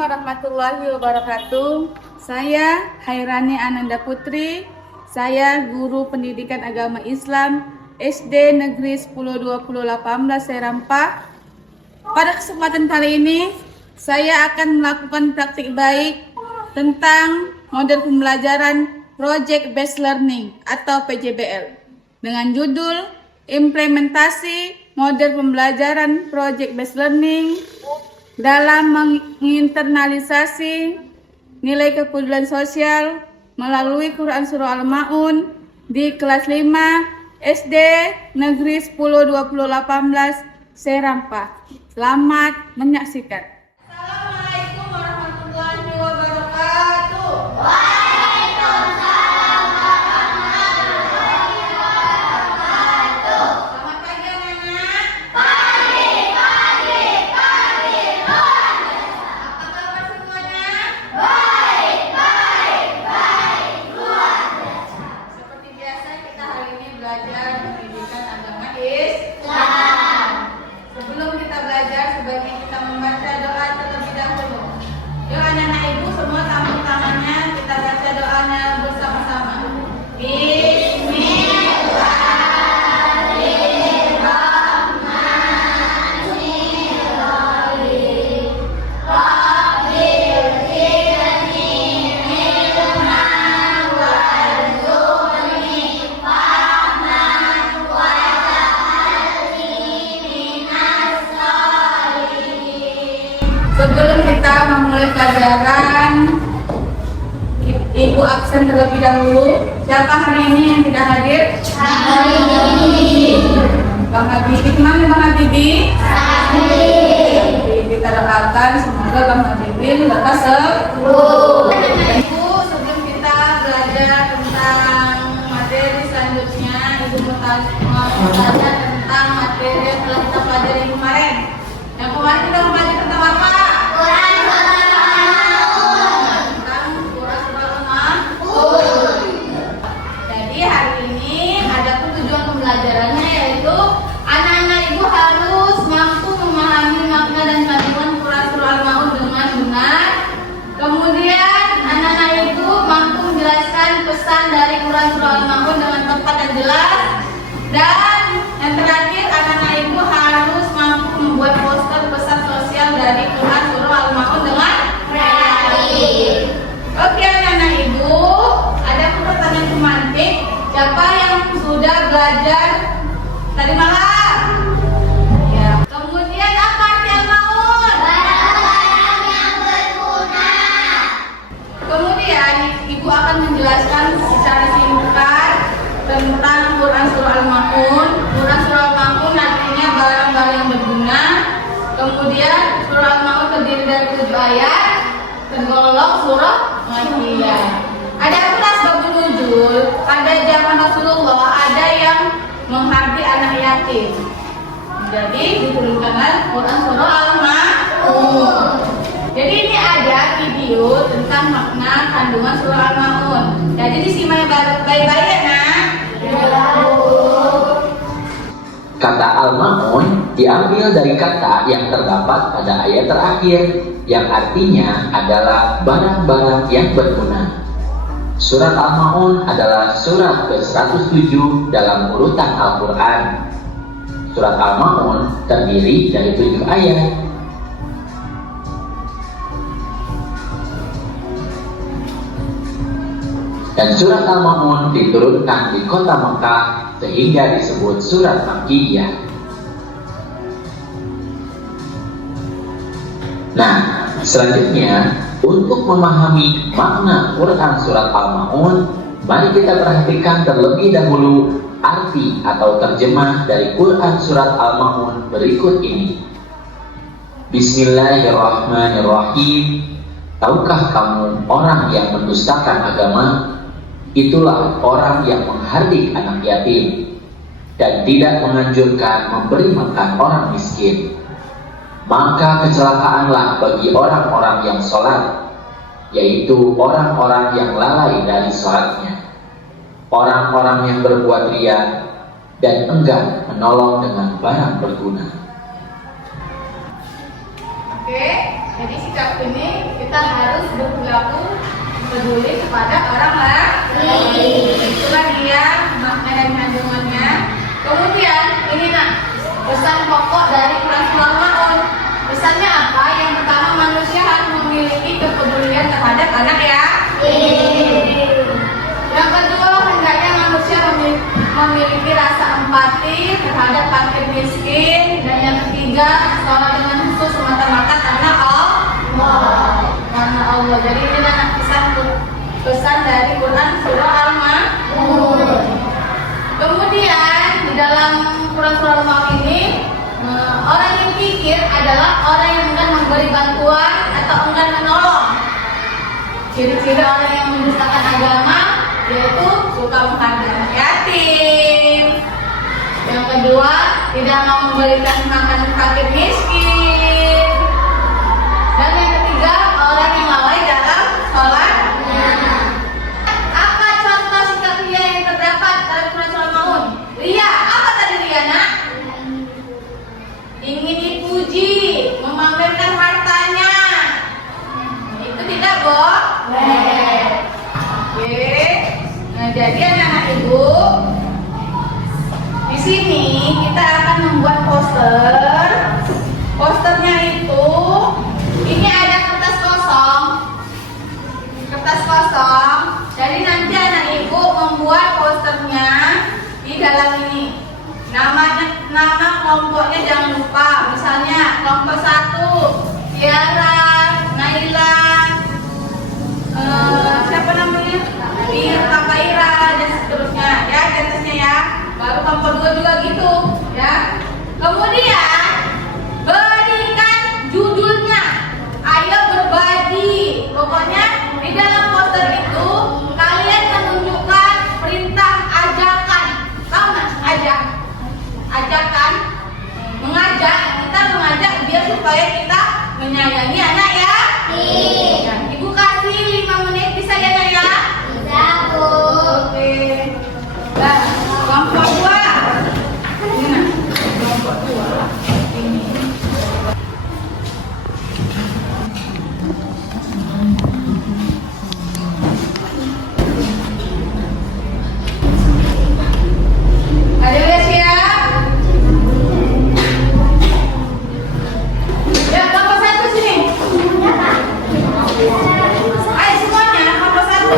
warahmatullahi wabarakatuh. Saya Hairani Ananda Putri. Saya guru pendidikan agama Islam SD Negeri 102018 Serampa. Pada kesempatan kali ini, saya akan melakukan praktik baik tentang model pembelajaran Project Based Learning atau PJBL dengan judul Implementasi Model Pembelajaran Project Based Learning dalam menginternalisasi nilai kepedulian sosial melalui Quran Surah Al-Ma'un di kelas 5 SD Negeri 102018 Serampa. Selamat menyaksikan. Assalamualaikum warahmatullahi wabarakatuh. Waalaikumsalam warahmatullahi wabarakatuh. Selamat pagi anak-anak. Pagi. Luar biasa. Apa kabar semuanya? Baik. Luar biasa. Seperti biasa kita hari ini belajar pendidikan agama Islam. Sebelum kita belajar, sebaiknya kita membaca doa terlebih dahulu. Yuk anak-anak ibu semua tamu utamanya kita baca doanya bersama-sama. Sebelum kita memulai pelajaran, Ibu absen terlebih dahulu. Siapa hari ini yang tidak hadir? Bang Habibie, kemana Bang Habibie? Kita doakan semoga Bang Habibie lekas sembuh. Ibu, sebelum kita belajar tentang materi selanjutnya, Ibu mau belajar tentang materi yang telah kita pelajari kemarin. Yang kemarin kita belajar tentang apa? Tentang Quran Surah Al-Ma'un. Jadi hari ini ada tujuan pembelajarannya, yaitu anak-anak ibu harus mampu memahami makna dan kandungan Quran Surah Al-Ma'un dengan benar. Kemudian anak-anak ibu mampu menjelaskan pesan dari Quran Surah Al-Ma'un dengan tepat dan jelas. Dan yang terakhir, anak-anak ibu harus mampu membuat poster pesan sosial dari Quran Surah Al-Ma'un dengan kreatif. Oke anak-anak ibu, ada pertanyaan pemantik. Siapa yang sudah belajar tadi malam? Ya. Kemudian apa arti Al-Ma'un? Barang-barang yang berguna. Kemudian ibu akan menjelaskan secara singkat tentang Quran Surah Al-Ma'un. Quran Surah Al-Ma'un artinya barang-barang yang berguna. Kemudian Surah Al-Ma'un terdiri dari 7 ayat, tergolong surah Makkiyah. Ada pula sebab nuzul. Pada zaman Rasulullah ada yang menghardi anak yatim. Jadi diturunkanlah Quran Surah Al-Ma'un. Jadi ini ada video tentang makna kandungan Surah Al-Ma'un. Jadi disimak baik-baik ya nak. Kata Al-Ma'un diambil dari kata yang terdapat pada ayat terakhir, yang artinya adalah barang-barang yang berguna. Surat Al-Ma'un adalah surat ke-107 dalam urutan Al-Quran. Surat Al-Ma'un terdiri dari 7 ayat. Dan surat Al-Ma'un diturunkan di kota Mekah sehingga disebut surat Makkiyah. Nah, selanjutnya untuk memahami makna Quran surat Al-Ma'un, mari kita perhatikan terlebih dahulu arti atau terjemah dari Quran surat Al-Ma'un berikut ini. Bismillahirrahmanirrahim. Tahukah kamu orang yang mendustakan agama? Itulah orang yang menghardik anak yatim dan tidak menganjurkan memberi makan orang miskin. Maka kecelakaanlah bagi orang-orang yang sholat, yaitu orang-orang yang lalai dari sholatnya, orang-orang yang berbuat ria dan enggan menolong dengan barang berguna. Oke, Jadi sikap ini kita harus berperilaku peduli kepada orang lain. Itulah dia makna dan kandungannya. Kemudian ini pesan pokok dari Quran Surah Al-Maun. Pesannya apa? Yang pertama, manusia harus memiliki kepedulian terhadap anak Yang kedua, hendaknya manusia memiliki rasa empati terhadap fakir miskin. Dan yang ketiga, sholat dengan khusus semata-mata karena Allah. Jadi ini pesan dari Quran Surah Al-Maun. Kemudian di dalam Quran Surah Al-Maun ini, orang yang pikir adalah orang yang enggan memberi bantuan atau enggan menolong. Ciri-ciri orang yang mendustakan agama yaitu suka menghargai anak yatim. Yang kedua, tidak mau memberikan makan fakir miskin. Dan yang ketiga, orang yang lalai dalam sholat. Apa contoh sikap ria yang terdapat dalam Quran Surah Al-Maun? Ria, apa tadi ria, nak? Ingin dipuji, memamerkan hartanya. Itu tidak boleh. Oke. Nah, jadi anak-anak ibu, di sini kita akan membuat poster. Posternya itu, ini ada kertas kosong. Jadi nanti anak ibu membuat posternya di dalam ini. Nama kelompoknya jangan lupa. Misalnya kelompok 1 Tiara, Naila, siapa namanya? Kaira dan seterusnya ya, di atasnya ya. Baru kelompok 2 juga gitu ya. Kemudian berikan judulnya. Ayo berbagi. Pokoknya di dalam poster itu kalian menunjukkan perintah ajakan. Tahu nggak? Ajakan, mengajak, kita mengajak biar supaya kita menyayangi anak ya. Nah, ibu kasih 5 menit bisa ya nak ya? Bisa, Bu. Oke. Nah, kelompok 2. Ini nah, kelompok 2. Ini. Ada udah siap? Ya, kelompok 1 sini. Ayo semuanya, kelompok 1.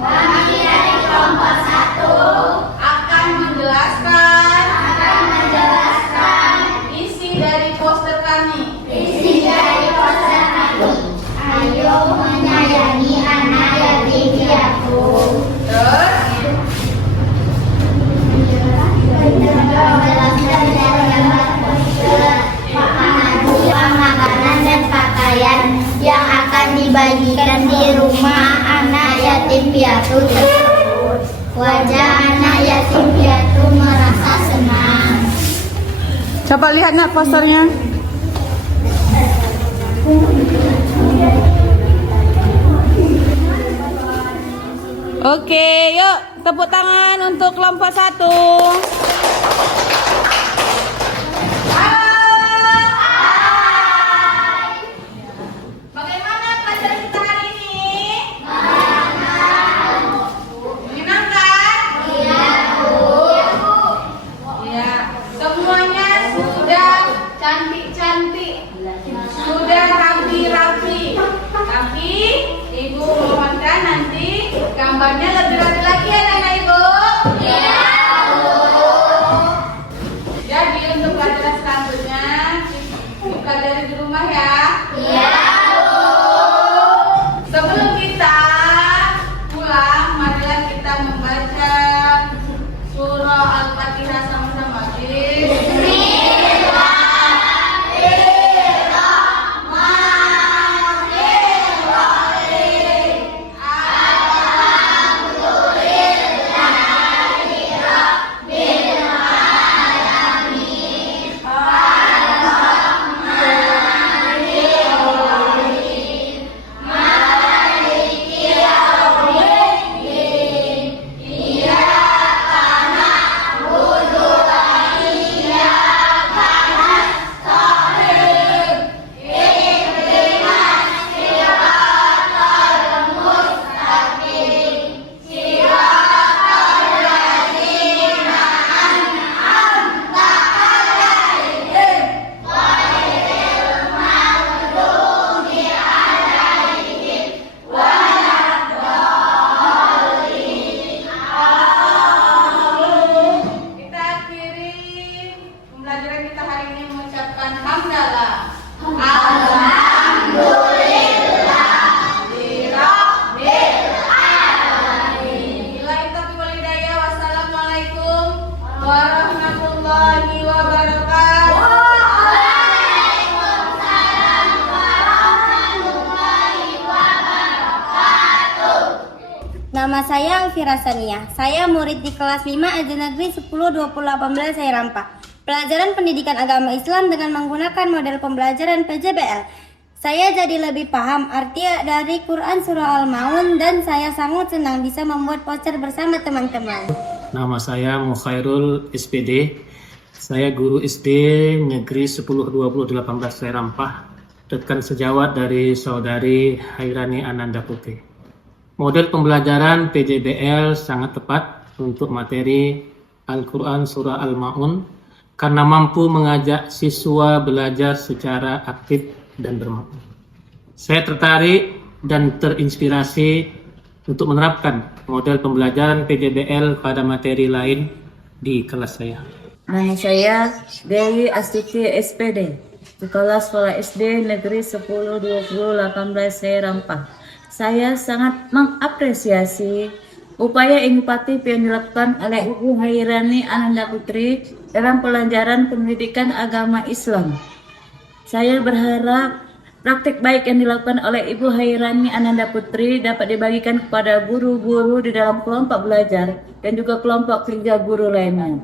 Kami dari kelompok 1 akan menjelaskan isi dari poster kami. Ayo menyayangi anak yatim piatu. Terus Makanan dan pakaian yang akan dibagikan di rumah anak yatim piatu tersebut. Wajah anak yatim piatu merasa senang. Coba lihat nak posternya. Oke, yuk tepuk tangan untuk kelompok 1. bagaimana pelajaran kita hari ini? Menyenangkan? Iya. Semuanya sudah cantik-cantik, sudah rapi-rapi. Tapi ibu mohonkan nanti gambarnya lebih rapi lagi ya anak ibu. Jadi untuk pelajaran selanjutnya buka dari di rumah ya. Sebelum kita pulang, marilah kita membaca surah Al-Fatihah sama-sama. Nama saya Alfira Sania. Saya murid di kelas 5 SD Negeri 10 2018 Sairampah. Pelajaran pendidikan agama Islam dengan menggunakan model pembelajaran PJBL. Saya jadi lebih paham arti dari Quran Surah Al-Maun dan saya sangat senang bisa membuat poster bersama teman-teman. Nama saya Mukhairul SPD. Saya guru SD Negeri 10 2018 Sairampah. Rekan sejawat dari saudari Hairani Ananda Putri. Model pembelajaran PJBL sangat tepat untuk materi Al-Quran Surah Al-Maun karena mampu mengajak siswa belajar secara aktif dan bermakna. Saya tertarik dan terinspirasi untuk menerapkan model pembelajaran PJBL pada materi lain di kelas saya. Nama saya Dewi Astuti SPD, Kepala Sekolah SD Negeri 10 2018 Sairampah. Saya sangat mengapresiasi upaya inovatif yang dilakukan oleh Ibu Hairani Ananda Putri dalam pelajaran pendidikan agama Islam. Saya berharap praktik baik yang dilakukan oleh Ibu Hairani Ananda Putri dapat dibagikan kepada guru-guru di dalam kelompok belajar dan juga kelompok kerja guru lainnya.